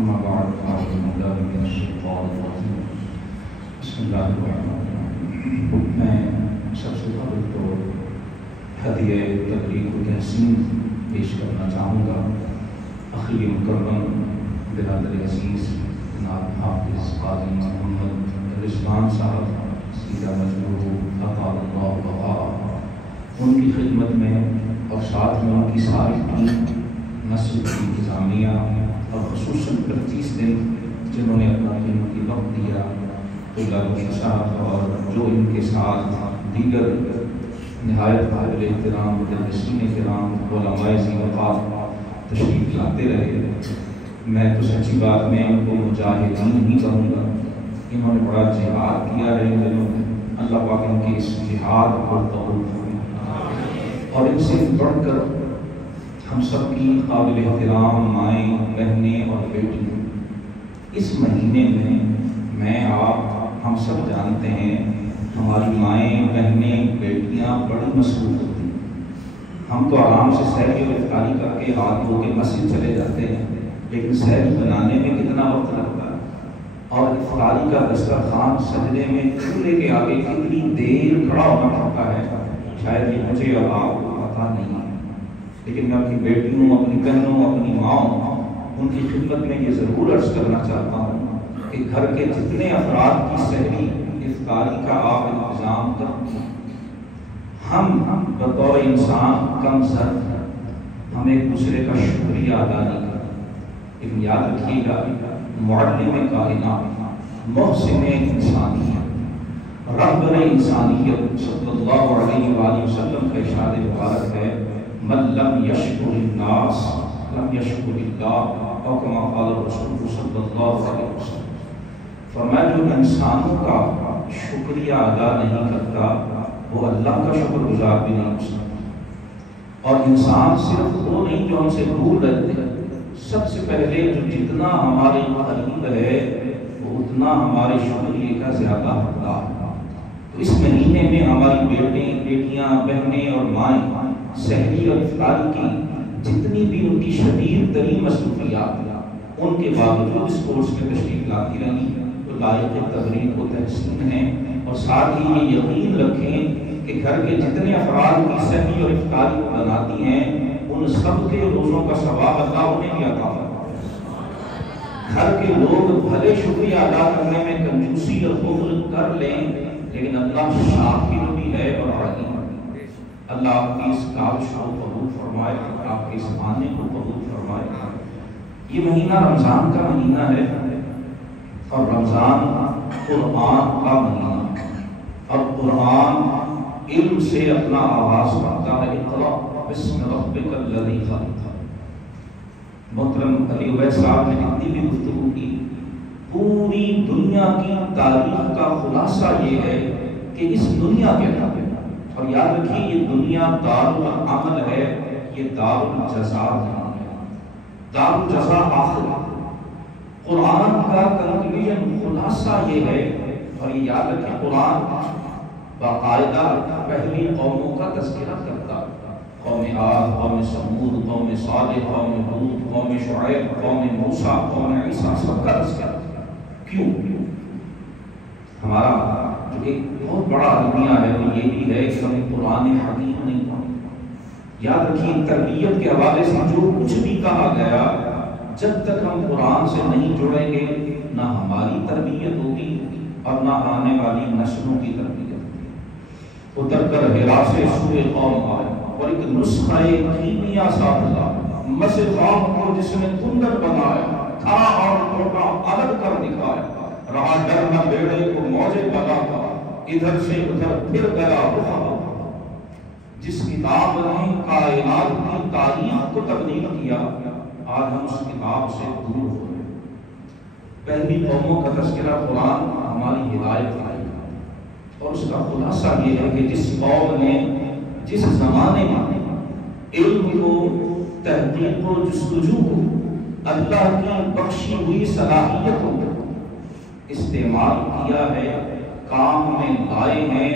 أما بعد فأعوذ بالله من الشيطان الرجيم بسم الله الرحمن الرحيم. میں سب سے قبل تو ہدیہ تبلیغ و تحسین پیش کرنا چاہوں گا اخی مکرم برادر عزیز جناب حافظ قاضی محمد رضوان صاحب سیدہ مجموع اطال اللہ بقاء، ان کی خدمت میں اور ساتھ میں ان کی ساری ٹیم مسجد کی انتظامیہ اور خصوصاً 25 دن جنہوں نے اپنا قیمتی وقت دیا، طلاب صاحب اور جو ان کے ساتھ دیگر نہایت قابل احترام مدرسین کرام علماء ذی وقار تشریف لاتے رہے. میں تو سچی بات میں ان کو مجاہدین نہیں کہوں گا، انہوں نے بڑا جہاد کیا ہے ان دنوں میں. اللہ پاک ان کے اس جہاد کو قبول فرمائے اور ان سے بڑھ کر ہم سب کی قابل احترام مائیں بہنیں اور بیٹیاں، اس مہینے میں آپ ہم سب جانتے ہیں ہماری مائیں بہنیں بیٹیاں بڑی مصروف ہوتی ہیں. ہم تو آرام سے سحری اور افطاری کر کے ہاتھ دھو کے مسجد چلے جاتے ہیں، لیکن سحری بنانے میں کتنا وقت لگتا ہے اور افطاری کا دسترخوان سجدے میں چولہے کے آگے کتنی دیر کھڑا ہونا پڑتا ہے، شاید یہ مجھے اور آپ کو پتہ نہیں ہے. لیکن میں اپنی بیٹیوں، اپنی بہنوں، اپنی ماؤں، ان کی خدمت میں یہ ضرور عرض کرنا چاہتا ہوں کہ گھر کے جتنے افراد کی سحری افطاری کا آپ انتظام کرتے ہیں، ہم بطور انسان کم سر ہم ایک دوسرے کا شکریہ ادا نہیں کرتے. لیکن یاد رکھیے گا معلم کائنات محسن انسانیت رہبر انسانیت صلی اللہ علیہ وآلہ وسلم کا ارشاد مبارک ہے من لم یشکر الناس لم یشکر اللہ، اور کما قال رسول صلی اللہ علیہ وسلم. فرمایا جو انسانوں کا شکریہ ادا نہیں کرتا وہ اللہ کا شکر گزار بھی نہیں ہو سکتا. اور انسان صرف وہ نہیں جو ہم سے دور رہتے ہیں، سب سے پہلے جو جتنا ہمارے قریب ہے وہ اتنا ہمارے شکریہ کا زیادہ حقدار ہے. تو اس مہینے میں ہماری بیٹیاں بہنیں اور مائیں سحری اور افطاری کی جتنی بھی ان کی شدید ترین مصروفیات ان کے باوجود اس کورس میں تشریف لاتی رہی تو لائق تبریک و تحسین ہیں. اور ساتھ ہی یہ یقین رکھیں کہ گھر کے جتنے افراد کی سحری اور افطاری بناتی ہیں ان سب کے روزوں کا ثواب اللہ انہیں بھی عطا فرمائے. گھر کے لوگ بھلے شکریہ ادا کرنے میں کنجوسی اور بخل کر لیں، لیکن اللہ شاکر بھی ہے اور علیم. اللہ آپ کی اس کاوش کو قبول فرمائے، آپ کے اس آنے کو قبول فرمائے. یہ مہینہ رمضان کا مہینہ ہے اور رمضان قرآن کا مہینہ ہے اور قرآن علم سے اپنا آغاز کرتا ہے. اقرأ بسم ربک الذی خلق. محترم علی عبید صاحب نے جتنی بھی گفتگو کی، پوری دنیا کی تاریخ کا خلاصہ یہ ہے کہ اس دنیا کے اندر، اور یاد رکھیے یہ دنیا دار العمل ہے، یہ دار الجزا نہیں ہے. دار الجزا آخر قرآن کا کنکلوژن خلاصہ یہ ہے. اور یہ یاد رکھیں قرآن باقاعدہ پہلی قوموں کا تذکرہ کرتا ہے، قوم عاد، قوم ثمود، قوم صالح، قوم ہود، قوم شعیب، قوم موسیٰ، قوم عیسیٰ، سب کا تذکرہ. کیوں؟ ہمارا جو ایک بہت بڑا المیہ ہے وہ یہ بھی ہے کہ ہم قرآن حکیم نہیں پڑھیں. یاد رکھیے تربیت کے حوالے سے جو کچھ بھی کہا گیا، جب تک ہم قرآن سے نہیں جڑیں گے نہ ہماری تربیت ہوگی اور نہ آنے والی نسلوں کی تربیت ہوگی. اتر کر ہرا سے سوئے قوم آئے اور ایک نسخہ کیمیا ساتھ لا، مس خام کو جس نے کندر بنایا، کھڑا اور چھوٹا الگ کر دکھایا. رہا ڈر نہ بیڑے کو موجے بلا تھا، ادھر سے ادھر پھر گیا رخ. جس کتاب نے کائنات کی تاریخ کو تبدیل کیا، آج ہم اس کتاب سے دور ہو گئے. پہلی قوموں کا تذکرہ قرآن ہماری ہدایت آئی اور اس کا خلاصہ یہ ہے کہ جس قوم نے جس زمانے میں علم کو، تحقیق کو، جستجو کو، اللہ کی بخشی ہوئی صلاحیت کو استعمال کیا ہے، کام میں لائے ہیں،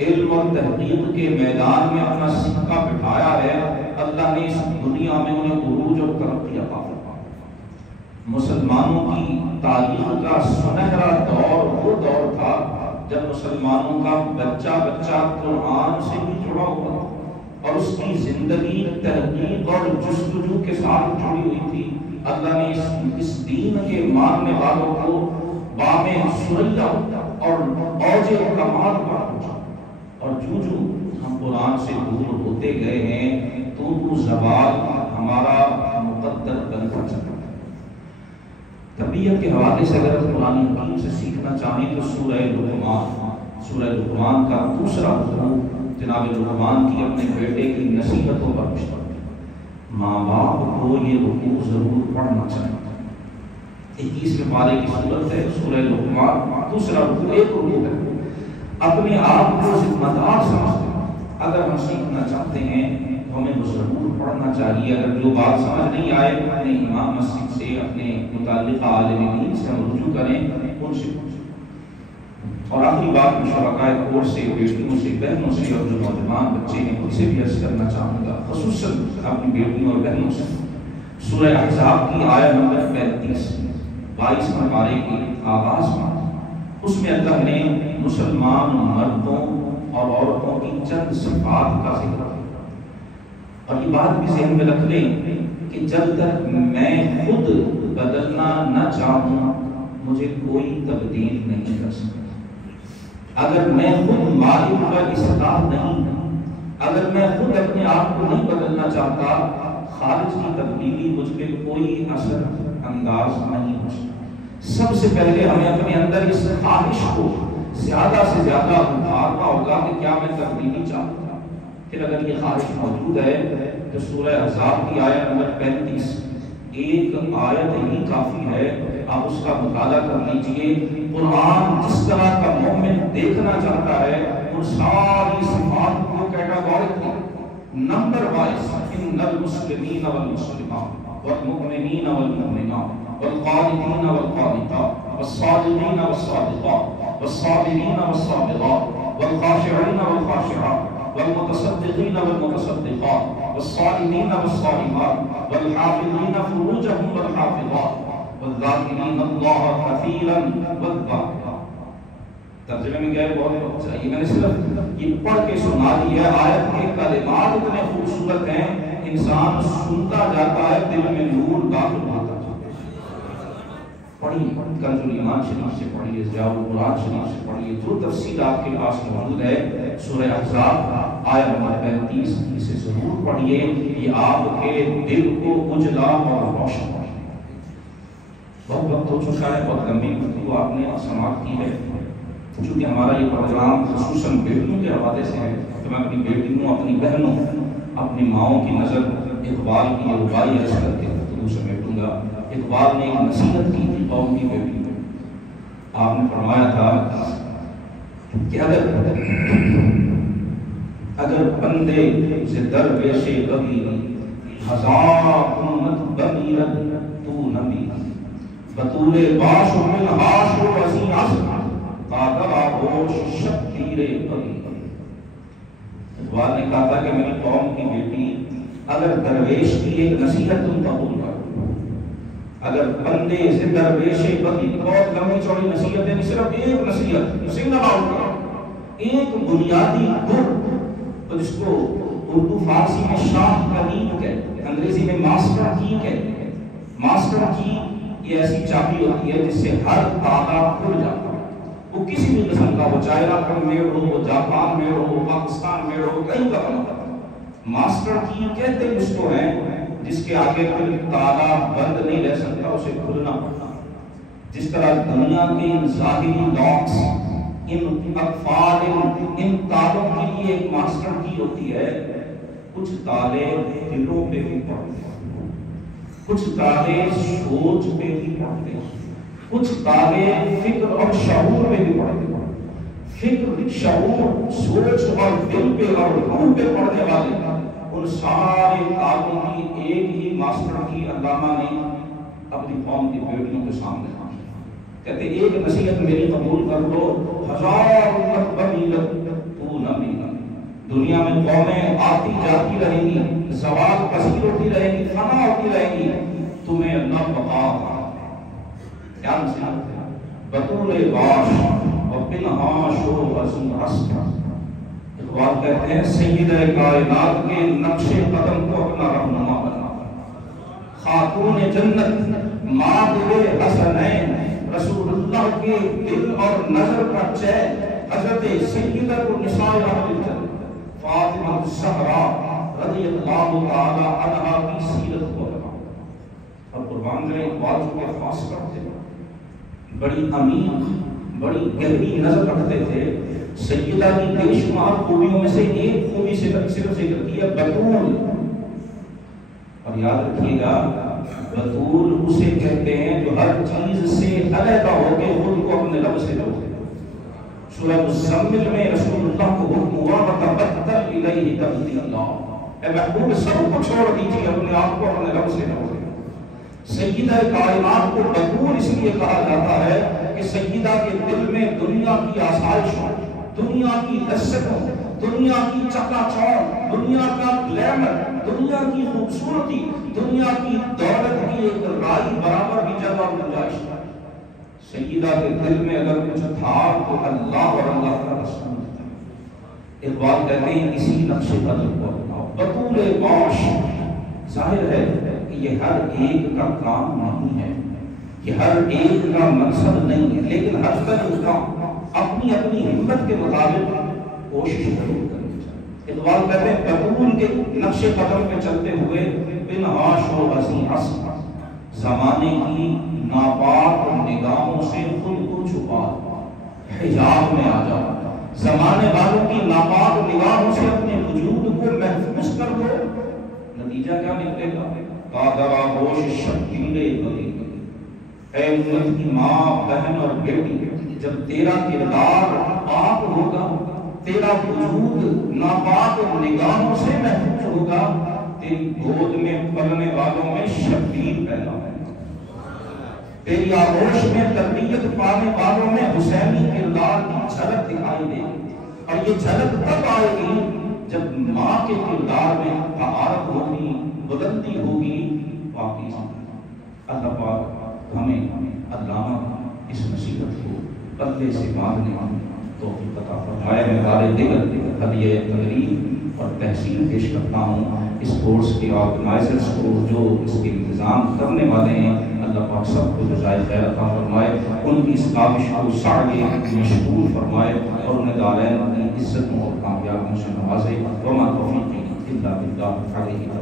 علم اور تحقیق کے میدان میں اپنا سکہ بٹھایا ہے، اللہ نے اس دنیا میں انہیں عروج اور ترقی عطا فرمائی. مسلمانوں کی تاریخ کا سنہرا دور وہ دور تھا جب مسلمانوں کا بچہ بچہ قرآن سے بھی جڑا ہوا اور اس کی زندگی تحقیق اور جستجو کے ساتھ جڑی ہوئی تھی. اللہ نے اس دین کے ماننے والوں کو بام سریا اور اوج کمال پر پہنچا. اور جو ہم قرآن سے دور ہوتے گئے ہیں تو زوال ہمارا مقدر بنتا چلا. طبیعت کے حوالے سے اگر ہم قرآن حکیم سے سیکھنا چاہیں تو سورہ لقمان کا دوسرا رکوع جناب لقمان کی اپنے بیٹے کی نصیحتوں پر مشتمل. ماں باپ کو یہ رکوع ضرور پڑھنا چاہیے. 21ویں پارے کی صورت ہے سورہ لقمان، دوسرا رکوع ایک رکوع ہے. اپنے آپ کو ذمہ دار سمجھتے ہیں. اگر ہم سیکھنا چاہتے ہیں تو ہمیں وہ ضرور پڑھنا چاہیے. اگر جو بات سمجھ نہیں آئے اپنے امام مسجد سے، اپنے متعلقہ عالم دین سے ہم رجوع کریں، ان سے پوچھیں. اور آخری بات میں شرکائے کورس سے، بیٹیوں سے، بہنوں سے اور جو نوجوان بچے ہیں ان سے بھی عرض کرنا چاہوں گا، خصوصاً اپنی بیٹیوں اور بہنوں سے. سورہ احزاب کی آیت نمبر 22 پارے کے آغاز میں اس میں اللہ نے مسلمان مردوں اور عورتوں کی چند صفات کا ذکر کیا. اور یہ بات بھی ذہن میں رکھ لیں کہ جب تک میں خود بدلنا نہ چاہوں مجھے کوئی تبدیل نہیں کر سکتا. اگر میں خود مالک کا استطاعت نہیں، اگر میں خود اپنے آپ کو نہیں بدلنا چاہتا، خارج کی تبدیلی مجھ پہ کوئی اثر انداز نہیں ہو سکتا. سب سے پہلے ہمیں اپنے اندر اس خواہش کو زیادہ سے زیادہ ابھارنا ہوگا کہ کیا میں تبدیلی چاہتا ہوں. پھر اگر یہ خواہش موجود ہے تو سورہ احزاب کی آیت نمبر 35 ایک آیت ہی کافی ہے. آپ اس کا مطالعہ کر لیجئے. قرآن جس طرح کا مومن دیکھنا چاہتا ہے ان ساری صفات کو کیٹاگوریکلی نمبر وائز، ان المسلمین والمسلمات والمؤمنین والمؤمنات والقانتین والقانتات والصادقین والصادقات والصابرین والصابرات والخاشعین والخاشعات والمتصدقین والمتصدقات والصائمین والصائمات والحافظین فروجهم والحافظات والذاکرین اللہ کثیرا والذاکرات. ترجمے میں کیا ہے بہت لوگ چاہیے، میں نے صرف یہ پڑھ کے سنا دی ہے. آیت کے کلمات اتنے خوبصورت ہیں، انسان سنتا جاتا ہے، دل میں نور داخل ہوتا جاتا ہے. پڑھیے کنز الایمان شریف سے پڑھیے، ضیاء القرآن شریف سے پڑھیے، جو تفصیل آپ کے پاس موجود ہے. سورہ احزاب آیت نمبر 35 اسے ضرور پڑھیے. یہ آپ کے دل کو اجلا اور روشن. بہت وقت ہو چکا ہے، بہت لمبی گفتگو آپ نے سماعت کی ہے. چونکہ ہمارا یہ پروگرام خصوصاً بیٹیوں کے حوالے سے ہے تو میں اپنی بیٹیوں، اپنی بہنوں، اپنی ماؤں کی نظر اقبال کی ربائی عرض کر کے گفتگو سمیٹوں گا. اقبال نے ایک نصیحت کی تھی قوم کی بیٹی میں. آپ نے فرمایا تھا کہ اگر بندے سے درویش بغیر ہزار امت بغیرت تو نبی بطول باش و منحاش و وزین عصر قادرہ ہوش شبیر بغیر. اقبال نے کہا تھا کہ میری قوم کی بیٹی اگر درویش کی ایک نصیحت تم قبول کرو، اگر بندے سے درویش بغیر، بہت لمبی چوڑی نصیحت ہے، صرف ایک نصیحت سنگل آؤٹ کرو، ایک بنیادی گر جس کو اردو فارسی میں شاہ کلیم کہتے ہیں، انگریزی میں ماسٹر کی کہتے ہیں. ماسٹر کی یہ ایسی چابی ہوتی ہے جس سے ہر تالا کھل جاتا ہے. وہ کسی بھی قسم کا ہو، چاہے رقم میں ہو، وہ جاپان میں ہو، پاکستان میں ہو، کہیں کا بنا. ماسٹر کی کہتے ہیں اس کو ہیں جس کے آگے پھر تالا بند نہیں رہ سکتا، اسے کھلنا پڑتا. جس طرح دنیا کے ان ظاہری لاکس، ان اقفال، ان تالوں کے لیے ایک ماسٹر کی ہوتی ہے. کچھ تالے دلوں پہ بھی پڑتے ہیں، کچھ تالے سوچ پہ بھی پڑتے ہیں، کچھ تالے فکر اور شعور پہ بھی پڑتے ہیں. فکر، شعور، سوچ اور دل پہ اور روح پہ پڑنے والے ان سارے تالوں کی ایک ہی ماسٹر کی علامہ نے اپنی قوم کی بیٹیوں کے سامنے کہتے ایک نصیحت میری قبول کر لو، ہزار امت بغیرت تو نبی. دنیا میں قومیں آتی جاتی رہیں گی، زوال پذیر ہوتی رہیں گی، فنا ہوتی رہیں گی، تمہیں اللہ بقا کیا نصیحت ہے؟ بطول باش و پنہا شو عظیم رست. اقبال کہتے ہیں سیدہ کائنات کے نقش قدم کو اپنا رہنما بنا. خاتون جنت مادر حسنین رسول اللہ کے دل اور نظر کا چین حضرت سیدہ نساء اہل الجنت فاطمہ الزہرا رضی اللہ تعالی عنہا کی سیرت کو لگا. اور قربان جائے اقبال جو کے خاص کرتے بڑی عمیق بڑی گہری نظر رکھتے تھے. سیدہ کی بے شمار خوبیوں میں سے ایک خوبی سے صرف ذکر کیا بطول. اور یاد رکھیے گا بطول اسے کہتے ہیں جو ہر چیز سے علیحدہ ہو کے خود کو اپنے رب سے جوڑے. سورہ مزمل میں رسول اللہ کو حکم ہوا وَتَبَتَّلْ إِلَيْهِ تَبْتِيلًا. اے محبوب سب کو چھوڑ دیجیے اپنے آپ کو اپنے رب سے جوڑے. سیدہ کائنات کو بطول اس لیے کہا جاتا ہے کہ سیدہ کے دل میں دنیا کی آسائشوں دنیا کی لذتوں دنیا کی چکا چوند دنیا کا گلیمر دنیا کی خوبصورتی دنیا کی دولت کی ایک رائی برابر بھی جگہ اور گنجائش ہے. سیدہ کے دل میں اگر کچھ تھا تو اللہ اور اللہ کا رسول تھا. اقبال کہتے ہیں اسی نقش قدم کو اپناؤ. بطول باش ظاہر ہے کہ یہ ہر ایک کا کام نہیں ہے یہ ہر ایک کا مقصد نہیں ہے لیکن ہر فرد کا اپنی اپنی ہمت کے مطابق کوشش ضرور کرنی چاہیے. اقبال کہتے ہیں بطول کے نقش قدم پہ چلتے ہوئے پنہاش و عظیم رست زمانے کی ناپاک نگاہوں سے خود کو چھپا حجاب میں آ جاؤ. زمانے والوں کی ناپاک نگاہوں سے اپنے وجود کو محفوظ کر دو. نتیجہ کیا نکلے گا؟ قادرہ ہوش شکیلے بلی. اے امت کی ماں بہن اور بیٹی جب تیرا کردار پاک ہوگا تیرا وجود ناپاک نگاہوں سے محفوظ ہوگا تیری گود میں پلنے والوں میں شبیر پیدا ہوگا. تیری آغوش میں تربیت پانے والوں میں حسینی کردار کی جھلک دکھائی دے گی. اور یہ جھلک تب آئے گی جب ماں کے کردار میں طہارت ہوگی بلندی ہوگی واقعی. اللہ پاک ہمیں علامہ اس نصیحت کو پلے سے باندھنے توفیق عطا فرمائے. میں بارے دیگر ہدیہ تقریب اور تحسین پیش کرتا ہوں اس کورس کے آرگنائزرز کو جو اس کے انتظام کرنے والے ہیں. اللہ پاک سب کو جزائے خیر عطا فرمائے. ان کی اس کاوش کو سعی مشغول فرمائے اور انہیں دارین اپنی عزتوں اور کامیابیوں سے نوازے. وما توفیقی الا باللہ علیہ